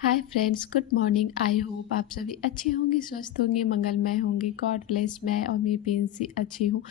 Hi friends, good morning. I hope आप सभी अच्छे होंगे, स्वस्थ होंगे, मंगलमय होंगे। God bless. मैं और मेरी प्रिंसी अच्छी हूँ।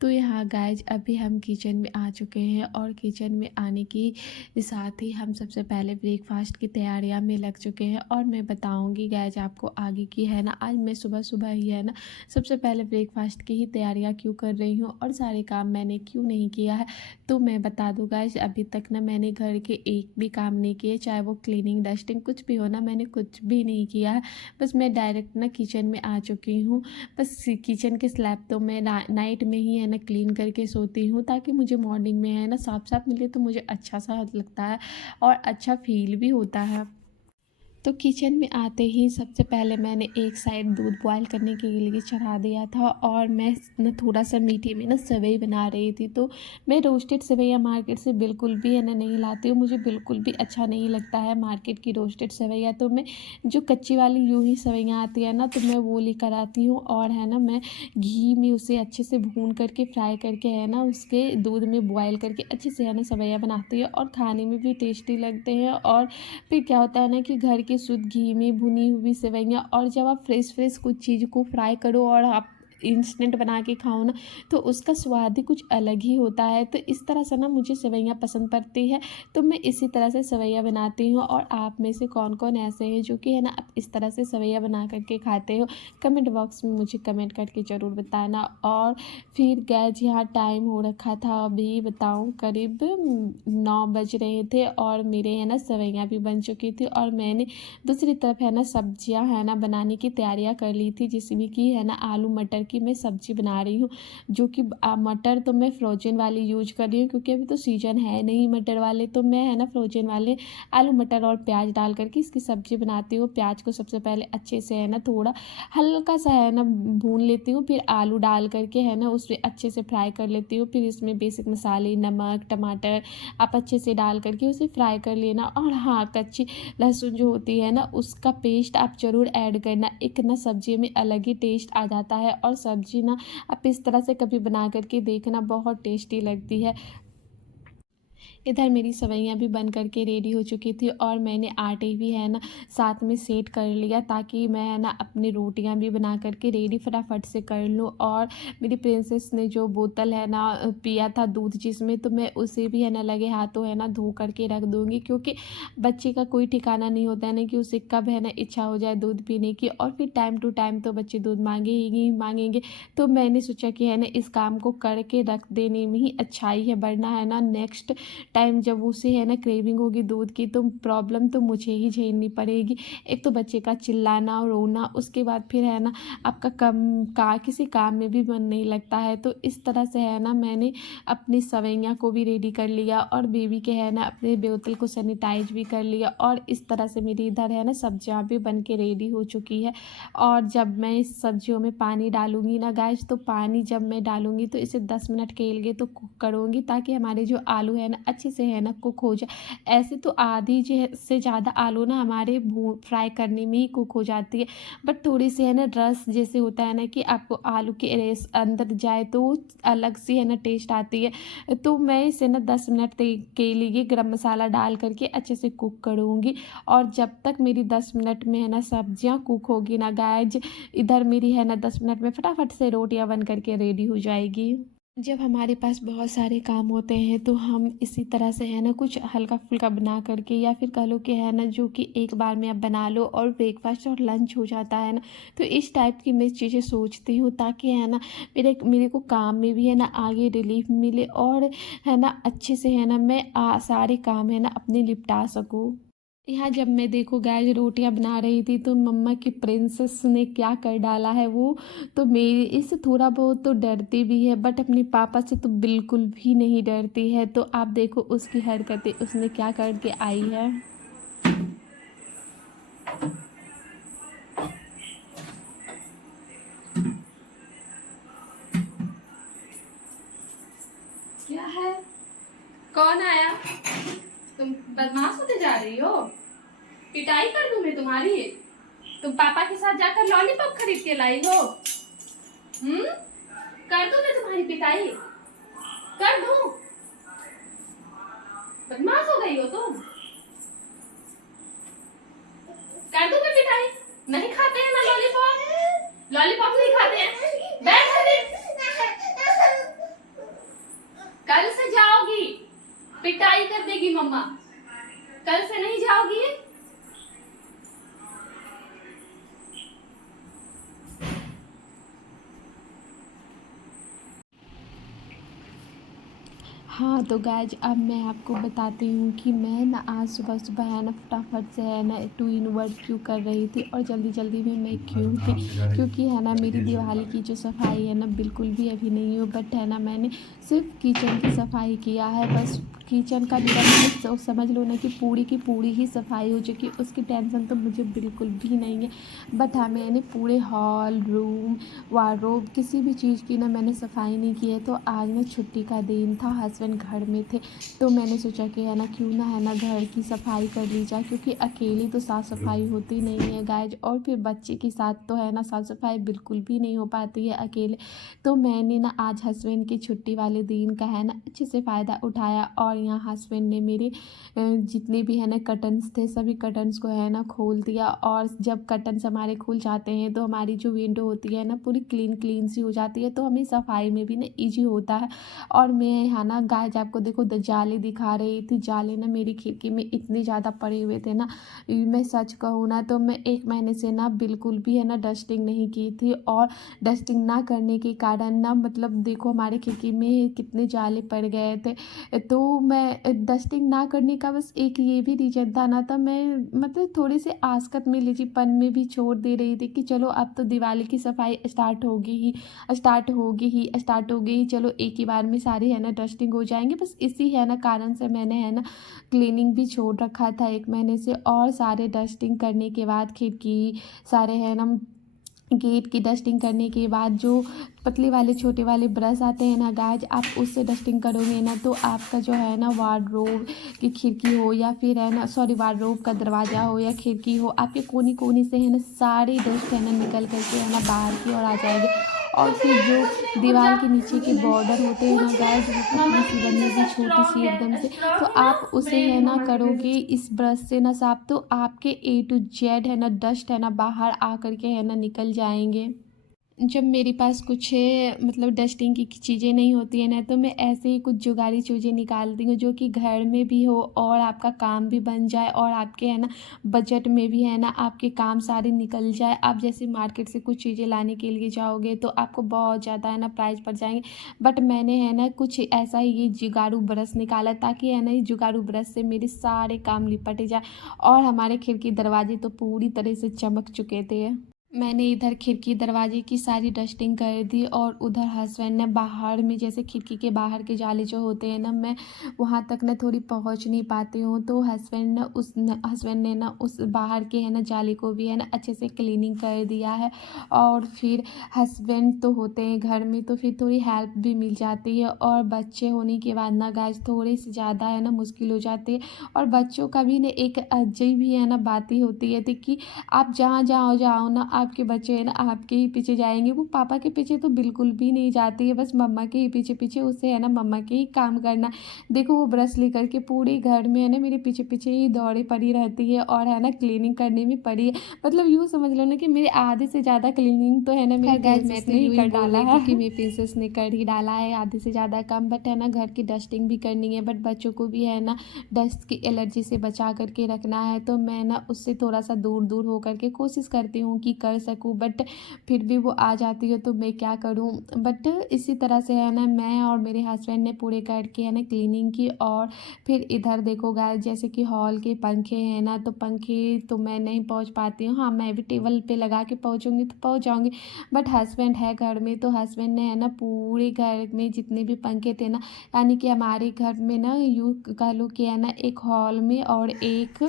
तो यहाँ गाइज अभी हम किचन में आ चुके हैं और किचन में आने के साथ ही हम सबसे पहले ब्रेकफास्ट की तैयारियाँ में लग चुके हैं। और मैं बताऊँगी गाइज आपको आगे की है ना, आज मैं सुबह सुबह ही है ना सबसे पहले ब्रेकफास्ट की ही तैयारियाँ क्यों कर रही हूँ और सारे काम मैंने क्यों नहीं किया है। तो मैं बता दूँ गाइज, अभी तक ना मैंने घर के एक भी काम नहीं किए, चाहे वो क्लीनिंग डस्टिंग कुछ भी हो ना, मैंने कुछ भी नहीं किया है। बस मैं डायरेक्ट ना किचन में आ चुकी हूँ। बस किचन के स्लैब तो मैं नाइट में ही है ना क्लीन करके सोती हूँ, ताकि मुझे मॉर्निंग में है ना साफ साफ मिले, तो मुझे अच्छा सा लगता है और अच्छा फील भी होता है। तो किचन में आते ही सबसे पहले मैंने एक साइड दूध बॉयल करने के लिए चढ़ा दिया था और मैं न थोड़ा सा मीठे में ना सेवई बना रही थी। तो मैं रोस्टेड सेवैयाँ मार्केट से बिल्कुल भी है ना नहीं लाती हूँ, मुझे बिल्कुल भी अच्छा नहीं लगता है मार्केट की रोस्टेड सेवैयाँ। तो मैं जो कच्ची वाली यूँ ही सेवैयाँ आती है ना, तो मैं वो लेकर आती हूँ और है ना मैं घी में उसे अच्छे से भून करके फ्राई करके है ना उसके दूध में बॉयल करके अच्छे से है ना सेवैयाँ बनाती है और खाने में भी टेस्टी लगते हैं। और फिर क्या होता है ना कि घर के शुद्ध घी में भुनी हुई सेवइयाँ, और जब आप फ्रेश फ्रेश कुछ चीज़ को फ्राई करो और आप इंस्टेंट बना के खाओ ना, तो उसका स्वाद ही कुछ अलग ही होता है। तो इस तरह से ना मुझे सेवइयाँ पसंद पड़ती है, तो मैं इसी तरह से सेवइयाँ बनाती हूँ। और आप में से कौन कौन ऐसे हैं जो कि है ना आप इस तरह से सेवइयाँ बना करके खाते हो, कमेंट बॉक्स में मुझे कमेंट करके ज़रूर बताना। और फिर गैज यहाँ टाइम हो रखा था, अभी बताऊँ करीब 9 बज रहे थे और मेरे है ना सेवइयाँ भी बन चुकी थी। और मैंने दूसरी तरफ है ना सब्जियां है ना बनाने की तैयारियां कर ली थी, जिसमें कि है ना आलू मटर की मैं सब्जी बना रही हूँ। जो कि मटर तो मैं फ्रोजन वाली यूज कर रही हूँ, क्योंकि अभी तो सीजन है नहीं मटर वाले, तो मैं है ना फ्रोजन वाले आलू मटर और प्याज डाल करके इसकी सब्जी बनाती हूँ। प्याज को सबसे पहले अच्छे से है ना थोड़ा हल्का सा है ना भून लेती हूँ, फिर आलू डाल करके है ना उसमें अच्छे से फ्राई कर लेती हूँ। फिर इसमें बेसिक मसाले, नमक, टमाटर आप अच्छे से डाल करके उसे फ्राई कर लेना। और हाँ, कच्ची लहसुन जो होती है ना उसका पेस्ट आप ज़रूर ऐड करना, एक ना सब्जी में अलग ही टेस्ट आ जाता है। और सब्जी ना आप इस तरह से कभी बना करके देखना, बहुत टेस्टी लगती है। इधर मेरी सेवइयाँ भी बन करके रेडी हो चुकी थी और मैंने आटे भी है ना साथ में सेट कर लिया, ताकि मैं है ना अपनी रोटियां भी बना करके रेडी फटाफट से कर लूँ। और मेरी प्रिंसेस ने जो बोतल है ना पिया था दूध जिसमें, तो मैं उसे भी है ना लगे हाथों है ना धो करके रख दूँगी, क्योंकि बच्चे का कोई ठिकाना नहीं होता है ना कि उसे कब है ना इच्छा हो जाए दूध पीने की, और फिर टाइम टू टाइम तो बच्चे दूध मांगेंगे ही मांगेंगे। तो मैंने सोचा कि है ना इस काम को करके रख देने में ही अच्छाई है, वरना है ना नेक्स्ट टाइम जब उसे है ना क्रेविंग होगी दूध की, तो प्रॉब्लम तो मुझे ही झेलनी पड़ेगी। एक तो बच्चे का चिल्लाना और रोना, उसके बाद फिर है ना आपका किसी काम में भी मन नहीं लगता है। तो इस तरह से है ना मैंने अपनी सवैयाँ को भी रेडी कर लिया और बेबी के है ना अपने बोतल को सैनिटाइज भी कर लिया। और इस तरह से मेरी इधर है ना सब्जियाँ भी बन के रेडी हो चुकी है। और जब मैं इस सब्जियों में पानी डालूंगी ना गाइस, तो पानी जब मैं डालूंगी तो इसे 10 मिनट के लिए तो कुक करूँगी, ताकि हमारे जो आलू है ना अच्छे से है ना कुक हो जाए। ऐसे तो आधी से ज़्यादा आलू ना हमारे फ्राई करने में ही कुक हो जाती है, बट थोड़ी सी है ना रस जैसे होता है ना कि आपको आलू के रस अंदर जाए तो अलग सी है ना टेस्ट आती है। तो मैं इसे ना 10 मिनट के लिए गरम मसाला डाल करके अच्छे से कुक करूँगी। और जब तक मेरी 10 मिनट में है ना सब्जियाँ कुक होगी ना गाइज, इधर मेरी है ना 10 मिनट में फटाफट से रोटियाँ बन करके रेडी हो जाएगी। जब हमारे पास बहुत सारे काम होते हैं तो हम इसी तरह से है ना कुछ हल्का फुल्का बना करके, या फिर कह लो कि है ना जो कि एक बार में आप बना लो और ब्रेकफास्ट और लंच हो जाता है ना। तो इस टाइप की मैं चीज़ें सोचती हूँ, ताकि है ना मेरे को काम में भी है ना आगे रिलीफ मिले, और है ना अच्छे से है ना मैं सारे काम है ना अपने निपटा सकूँ। यहाँ जब मैं देखो गाइस रोटियां बना रही थी, तो मम्मा की प्रिंसेस ने क्या कर डाला है वो, तो मेरी इससे थोड़ा बहुत तो डरती भी है, बट अपने पापा से तो बिल्कुल भी नहीं डरती है। तो आप देखो उसकी हरकतें, उसने क्या करके आई है। क्या है? कौन आया? तुम बदमाश होते जा रही हो। पिटाई कर दूं मैं तुम्हारी? तुम पापा के साथ जाकर लॉलीपॉप खरीद के लाई हो? हम्म, कर दूं मैं तुम्हारी पिटाई? कर दूं? बदमाश हो गई हो तुम। हाँ तो गाइज अब मैं आपको बताती हूँ कि मैं ना आज सुबह सुबह है ना फटाफट से है ना 2 इन 1 क्यों कर रही थी और जल्दी जल्दी में मैं क्यों थी, क्योंकि है ना मेरी दिवाली की जो सफाई है ना बिल्कुल भी अभी नहीं हो, बट है ना मैंने सिर्फ किचन की सफाई किया है बस। किचन का मेरा मतलब समझ लो ना कि पूरी की पूरी ही सफाई हो चुकी, उसकी टेंशन तो मुझे बिल्कुल भी नहीं है। बट हाँ मैंने पूरे हॉल रूम वार्डरोब किसी भी चीज़ की ना मैंने सफाई नहीं की है। तो आज ना छुट्टी का दिन था, हस्बैंड घर में थे, तो मैंने सोचा कि क्यों ना है ना घर की सफाई कर ली जाए, क्योंकि अकेली तो साफ़ सफाई होती नहीं है गाइज, और फिर बच्चे के साथ तो है ना साफ़ सफाई बिल्कुल भी नहीं हो पाती है अकेले। तो मैंने ना आज हस्बैंड की छुट्टी वाले दिन का है ना अच्छे से फ़ायदा उठाया, और यहाँ हस्बैंड ने मेरे जितने भी है ना कर्टन्स थे सभी कर्टन्स को है ना खोल दिया। और जब कर्टन्स हमारे खुल जाते हैं तो हमारी जो विंडो होती है ना पूरी क्लीन क्लीन सी हो जाती है, तो हमें सफाई में भी ना ईजी होता है। और मैं है ना गाइस आपको देखो जाले दिखा रही थी, जाले ना मेरी खिड़की में इतने ज़्यादा पड़े हुए थे ना, मैं सच कहूँ ना तो मैं 1 महीने से ना बिल्कुल भी है ना डस्टिंग नहीं की थी। और डस्टिंग ना करने के कारण ना मतलब देखो हमारे खिड़की में कितने जाले पड़ गए थे। तो मैं डस्टिंग ना करने का बस एक ये भी रीज़न था ना, तो मैं मतलब थोड़ी सी आसकत में लेजीपन में भी छोड़ दे रही थी कि चलो अब तो दिवाली की सफाई स्टार्ट होगी ही, चलो एक ही बार में सारी है ना डस्टिंग हो जाएंगे। बस इसी है ना कारण से मैंने है ना क्लीनिंग भी छोड़ रखा था 1 महीने से। और सारे डस्टिंग करने के बाद खिड़की सारे है ना गेट की डस्टिंग करने के बाद जो पतले वाले छोटे वाले ब्रश आते हैं ना गाइज, आप उससे डस्टिंग करोगे ना तो आपका जो है ना वार्डरोब की खिड़की हो या फिर है ना सॉरी वार्डरोब का दरवाज़ा हो या खिड़की हो, आपके कोने कोने से है ना सारी डस्ट है ना निकल करके है ना बाहर की ओर आ जाएगी। और फिर जो दीवार के नीचे के बॉर्डर होते हैं ना गाइज वो पतली सी बनी होगी छोटी सी एकदम से, तो आप उसे है ना करोगे इस ब्रश से ना साफ, तो आपके A to Z है ना डस्ट है ना बाहर आ करके है ना निकल जाएंगे। जब मेरे पास कुछ मतलब डस्टिंग की चीज़ें नहीं होती हैं ना तो मैं ऐसे ही कुछ जुगाड़ी चीज़ें निकालती हूँ जो कि घर में भी हो और आपका काम भी बन जाए और आपके है ना बजट में भी है ना आपके काम सारे निकल जाए। आप जैसे मार्केट से कुछ चीज़ें लाने के लिए जाओगे तो आपको बहुत ज़्यादा है ना प्राइस पड़ जाएंगे, बट मैंने है ना कुछ ऐसा ही ये जुगाड़ू ब्रश निकाला ताकि है ना ये जुगाड़ू ब्रश से मेरे सारे काम निपट जाए। और हमारे खिड़की दरवाजे तो पूरी तरह से चमक चुके थे। मैंने इधर खिड़की दरवाजे की सारी डस्टिंग कर दी और उधर हस्बैंड ने बाहर में जैसे खिड़की के बाहर के जाले जो होते हैं ना मैं वहाँ तक ना थोड़ी पहुँच नहीं पाती हूँ, तो हस्बैंड ने ना उस बाहर के है ना जाले को भी है ना अच्छे से क्लीनिंग कर दिया है। और फिर हस्बैंड तो होते हैं घर में तो फिर थोड़ी हेल्प भी मिल जाती है, और बच्चे होने के बाद ना गाइस थोड़ी सी ज़्यादा है ना मुश्किल हो जाती है। और बच्चों का भी ना एक अजीब ही है ना बात ही होती है कि आप जहाँ जहाँ जाओ ना आपके बच्चे हैं ना आपके ही पीछे जाएंगे, वो पापा के पीछे तो बिल्कुल भी नहीं जाती है, बस मम्मा के ही पीछे पीछे उससे है ना मम्मा के ही काम करना। देखो वो ब्रश लेकर के पूरे घर में है ना मेरे पीछे पीछे ही दौड़े पड़ी रहती है और है ना क्लीनिंग करने में पड़ी है। मतलब यूँ समझ लो ना कि मेरे आधे से ज़्यादा क्लीनिंग तो है ना मेरी प्रिंसेस ने ही कर डाला है, कि मेरी प्रिंसेस ने कर ही डाला है आधे से ज़्यादा काम। बट है ना घर की डस्टिंग भी करनी है, बट बच्चों को भी है ना डस्ट की एलर्जी से बचा करके रखना है, तो मैं ना उससे थोड़ा सा दूर दूर हो करके कोशिश करती हूँ कि कर सकूँ, बट फिर भी वो आ जाती है तो मैं क्या करूँ। बट इसी तरह से है ना मैं और मेरे हस्बैंड ने पूरे घर की है ना क्लीनिंग की। और फिर इधर देखो गाइस जैसे कि हॉल के पंखे हैं ना, तो पंखे तो मैं नहीं पहुँच पाती हूँ, हाँ मैं भी टेबल पे लगा के पहुँचूँगी तो पहुँच जाऊँगी, बट हस्बैंड है घर में तो हस्बैंड ने है ना पूरे घर में जितने भी पंखे थे ना, यानी कि हमारे घर में ना यूँ कह लो कि है ना एक हॉल में और एक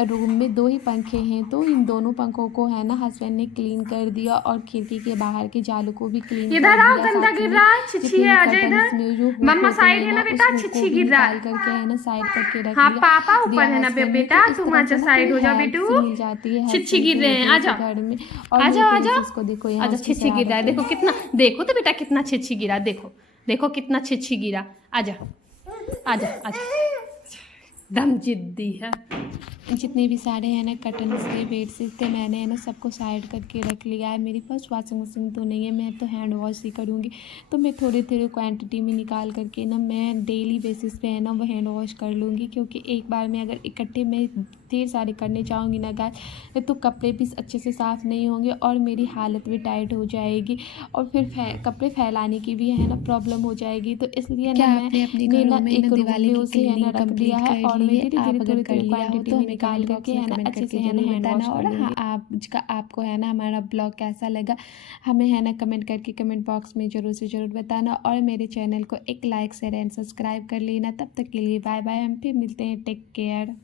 रूम में 2 ही पंखे हैं, तो इन दोनों पंखों को है ना हस्बैंड ने क्लीन कर दिया और खिड़की के बाहर के जालों को भी क्लीन कर इधर आओ, दिया। गंदा साथ गिर में रहा है, छिछी जितने है, भी आजा कर्टन्स इधर। में जो हुक मम्मा होते साइड हैं है ना ना उस बेटा, हुक को छिछी भी गिर रहा निकाल है। करके है ना साइड करके रख हाँ लिया पापा दिया ऊपर है ना हस्बैंड ने। तो बेटा, इस तुम तरह से आजा ना साइड थोड़ी हो जा हेल्प बेटू। सी मिल जाती है छिछी हस्बैंड गिर की रहे हैं, वजह से आजा घर में। और मेरी आजा आजा प्रिंसेस को देखो यहाँ आजा। उसकी छिछी गिर रहा है, शरारतें। देखो कितना, देखो तो बेटा कितना छिछी गिरा, देखो देखो कितना छिछी गिरा। आजा आजा आजा। एकदम जिद्दी है। जितने भी सारे हैं ना कर्टन्स थे, बेडशीट थे, मैंने है ना सबको साइड करके रख लिया है। मेरे पास वॉशिंग मशीन तो नहीं है, मैं तो हैंड वॉश ही करूँगी। तो मैं थोड़ी थोड़ी क्वांटिटी में निकाल करके ना मैं डेली बेसिस पे है ना वो हैंड वॉश कर लूँगी, क्योंकि एक बार में अगर इकट्ठे मैं ढेर सारे करने चाहूँगी ना गाइस, तो कपड़े भी अच्छे से साफ़ नहीं होंगे और मेरी हालत भी टाइट हो जाएगी, और फिर कपड़े फैलाने की भी है ना प्रॉब्लम हो जाएगी। तो इसलिए ना क्या आपने अपने मैंने घरों ना में ना एक रूम दिवाली में की उसे है ना क्लीनिंग रख दिया कंप्लीट है, कर और ली मैं है? धीरे आप धीरे अगर थोड़ी कर थोड़ी लिया हो क्वांटिटी तो में हमें निकाल कमेंट करके बॉक्स में है ना कमेंट अच्छे से करके है ना ज़रूर हैंड वॉश बताना। कर और हाँ, लूँगी। आपका आपको है ना हमारा ब्लॉग कैसा लगा, हमें है ना कमेंट करके कमेंट बॉक्स में ज़रूर से ज़रूर बताना। और मेरे चैनल को एक लाइक शेयर एंड सब्सक्राइब कर लेना। तब तक के लिए बाय बाय, हम फिर मिलते हैं, टेक केयर।